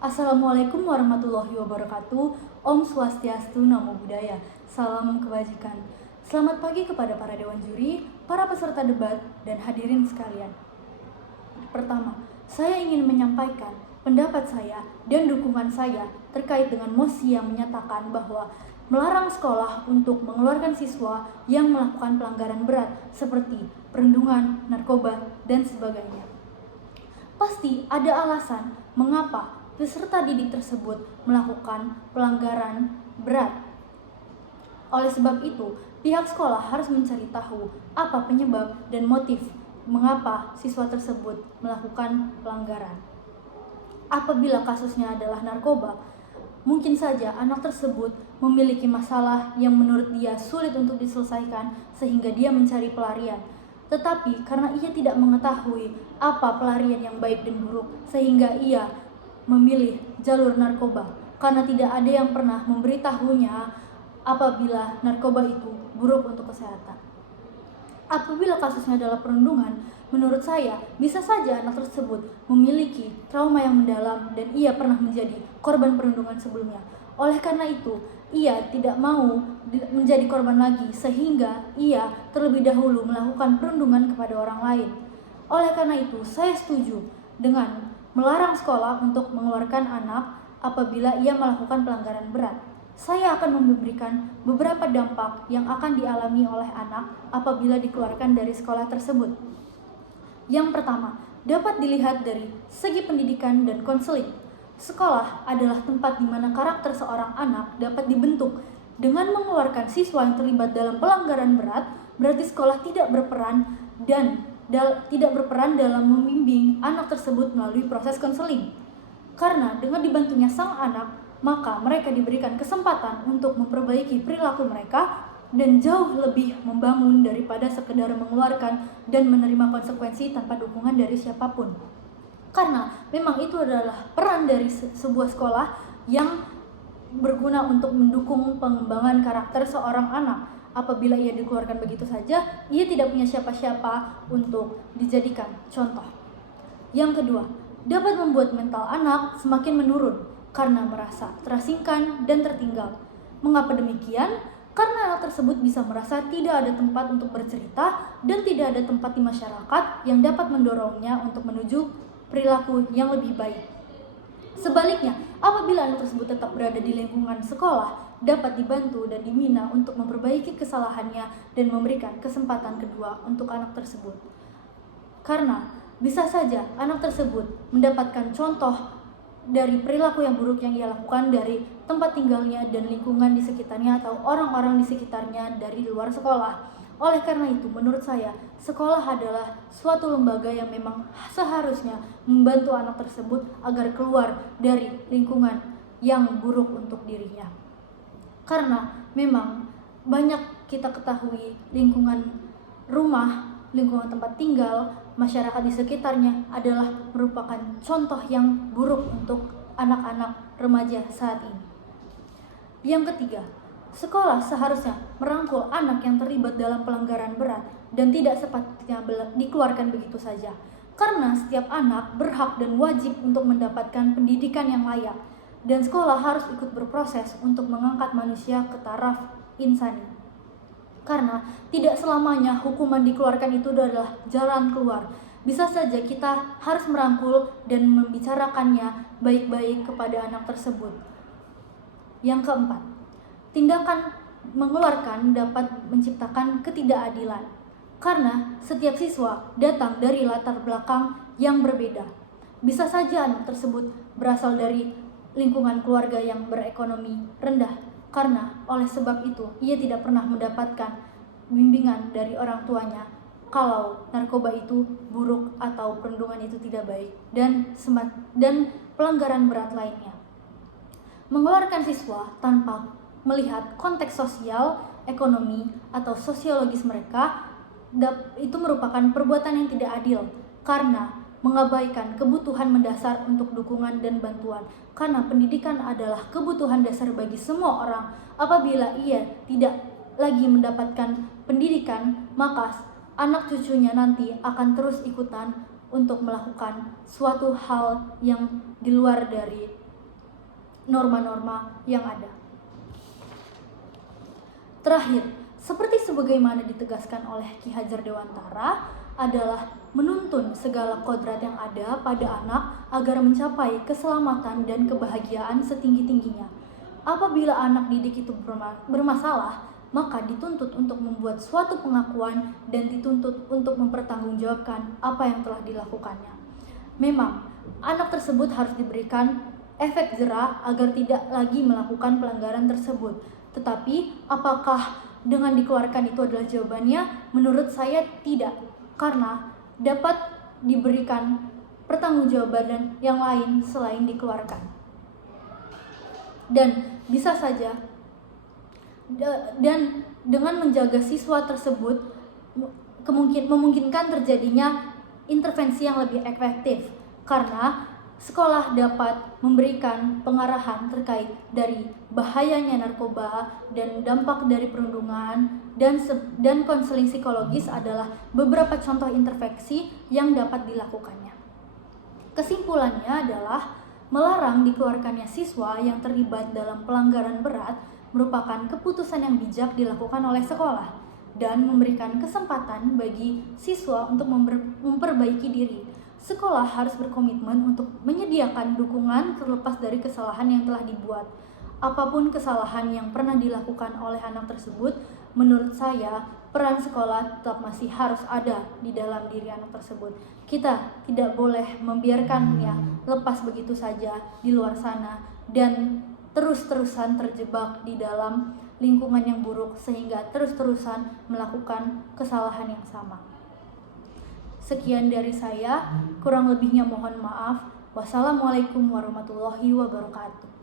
Assalamualaikum warahmatullahi wabarakatuh. Om Swastiastu, Namo Buddhaya. Salam kebajikan. Selamat pagi kepada para dewan juri, para peserta debat, dan hadirin sekalian. Pertama, saya ingin menyampaikan pendapat saya dan dukungan saya terkait dengan mosi yang menyatakan bahwa melarang sekolah untuk mengeluarkan siswa yang melakukan pelanggaran berat seperti perundungan, narkoba, dan sebagainya. Pasti ada alasan mengapa peserta didik tersebut melakukan pelanggaran berat. Oleh sebab itu, pihak sekolah harus mencari tahu apa penyebab dan motif mengapa siswa tersebut melakukan pelanggaran. Apabila kasusnya adalah narkoba, mungkin saja anak tersebut memiliki masalah yang menurut dia sulit untuk diselesaikan sehingga dia mencari pelarian. Tetapi karena ia tidak mengetahui apa pelarian yang baik dan buruk, sehingga ia memilih jalur narkoba karena tidak ada yang pernah memberitahunya apabila narkoba itu buruk untuk kesehatan. Apabila kasusnya adalah perundungan, menurut saya bisa saja anak tersebut memiliki trauma yang mendalam dan ia pernah menjadi korban perundungan sebelumnya. Oleh karena itu, ia tidak mau menjadi korban lagi sehingga ia terlebih dahulu melakukan perundungan kepada orang lain. Oleh karena itu, saya setuju dengan melarang sekolah untuk mengeluarkan anak apabila ia melakukan pelanggaran berat. Saya akan memberikan beberapa dampak yang akan dialami oleh anak apabila dikeluarkan dari sekolah tersebut. Yang pertama, dapat dilihat dari segi pendidikan dan konseling. Sekolah adalah tempat di mana karakter seorang anak dapat dibentuk. Dengan mengeluarkan siswa yang terlibat dalam pelanggaran berat, berarti sekolah tidak berperan dalam membimbing anak tersebut melalui proses konseling. Karena dengan dibantunya sang anak, maka mereka diberikan kesempatan untuk memperbaiki perilaku mereka dan jauh lebih membangun daripada sekedar mengeluarkan dan menerima konsekuensi tanpa dukungan dari siapapun. Karena memang itu adalah peran dari sebuah sekolah yang berguna untuk mendukung pengembangan karakter seorang anak. Apabila ia dikeluarkan begitu saja, ia tidak punya siapa-siapa untuk dijadikan contoh. Yang kedua, dapat membuat mental anak semakin menurun karena merasa terasingkan dan tertinggal. Mengapa demikian? Karena anak tersebut bisa merasa tidak ada tempat untuk bercerita dan tidak ada tempat di masyarakat yang dapat mendorongnya untuk menuju perilaku yang lebih baik. Sebaliknya, apabila anak tersebut tetap berada di lingkungan sekolah, dapat dibantu dan dibina untuk memperbaiki kesalahannya dan memberikan kesempatan kedua untuk anak tersebut. Karena bisa saja anak tersebut mendapatkan contoh dari perilaku yang buruk yang ia lakukan dari tempat tinggalnya dan lingkungan di sekitarnya atau orang-orang di sekitarnya dari luar sekolah. Oleh karena itu, menurut saya, sekolah adalah suatu lembaga yang memang seharusnya membantu anak tersebut agar keluar dari lingkungan yang buruk untuk dirinya. Karena memang banyak kita ketahui lingkungan rumah, lingkungan tempat tinggal, masyarakat di sekitarnya adalah merupakan contoh yang buruk untuk anak-anak remaja saat ini. Yang ketiga, sekolah seharusnya merangkul anak yang terlibat dalam pelanggaran berat dan tidak sepatutnya dikeluarkan begitu saja. Karena setiap anak berhak dan wajib untuk mendapatkan pendidikan yang layak. Dan sekolah harus ikut berproses untuk mengangkat manusia ke taraf insani. Karena tidak selamanya hukuman dikeluarkan itu adalah jalan keluar. Bisa saja kita harus merangkul dan membicarakannya baik-baik kepada anak tersebut. Yang keempat, tindakan mengeluarkan dapat menciptakan ketidakadilan. Karena setiap siswa datang dari latar belakang yang berbeda. Bisa saja anak tersebut berasal dari lingkungan keluarga yang berekonomi rendah, karena oleh sebab itu ia tidak pernah mendapatkan bimbingan dari orang tuanya kalau narkoba itu buruk atau perundungan itu tidak baik dan pelanggaran berat lainnya. Mengeluarkan siswa tanpa melihat konteks sosial, ekonomi, atau sosiologis mereka itu merupakan perbuatan yang tidak adil karena mengabaikan kebutuhan mendasar untuk dukungan dan bantuan. Karena pendidikan adalah kebutuhan dasar bagi semua orang. Apabila ia tidak lagi mendapatkan pendidikan, maka anak cucunya nanti akan terus ikutan untuk melakukan suatu hal yang di luar dari norma-norma yang ada. Terakhir, seperti sebagaimana ditegaskan oleh Ki Hajar Dewantara, adalah menuntun segala kodrat yang ada pada anak agar mencapai keselamatan dan kebahagiaan setinggi-tingginya. Apabila anak didik itu bermasalah, maka dituntut untuk membuat suatu pengakuan dan dituntut untuk mempertanggungjawabkan apa yang telah dilakukannya. Memang, anak tersebut harus diberikan efek jera agar tidak lagi melakukan pelanggaran tersebut. Tetapi, apakah dengan dikeluarkan itu adalah jawabannya? Menurut saya tidak, karena dapat diberikan pertanggungjawaban yang lain selain dikeluarkan. Dan bisa saja dan dengan menjaga siswa tersebut memungkinkan terjadinya intervensi yang lebih efektif, karena sekolah dapat memberikan pengarahan terkait dari bahayanya narkoba dan dampak dari perundungan dan konseling psikologis adalah beberapa contoh intervensi yang dapat dilakukannya. Kesimpulannya adalah melarang dikeluarkannya siswa yang terlibat dalam pelanggaran berat merupakan keputusan yang bijak dilakukan oleh sekolah dan memberikan kesempatan bagi siswa untuk memperbaiki diri. Sekolah harus berkomitmen untuk menyediakan dukungan terlepas dari kesalahan yang telah dibuat. Apapun kesalahan yang pernah dilakukan oleh anak tersebut, menurut saya peran sekolah tetap masih harus ada di dalam diri anak tersebut. Kita tidak boleh membiarkannya lepas begitu saja di luar sana dan terus-terusan terjebak di dalam lingkungan yang buruk sehingga terus-terusan melakukan kesalahan yang sama. Sekian dari saya, kurang lebihnya mohon maaf. Wassalamualaikum warahmatullahi wabarakatuh.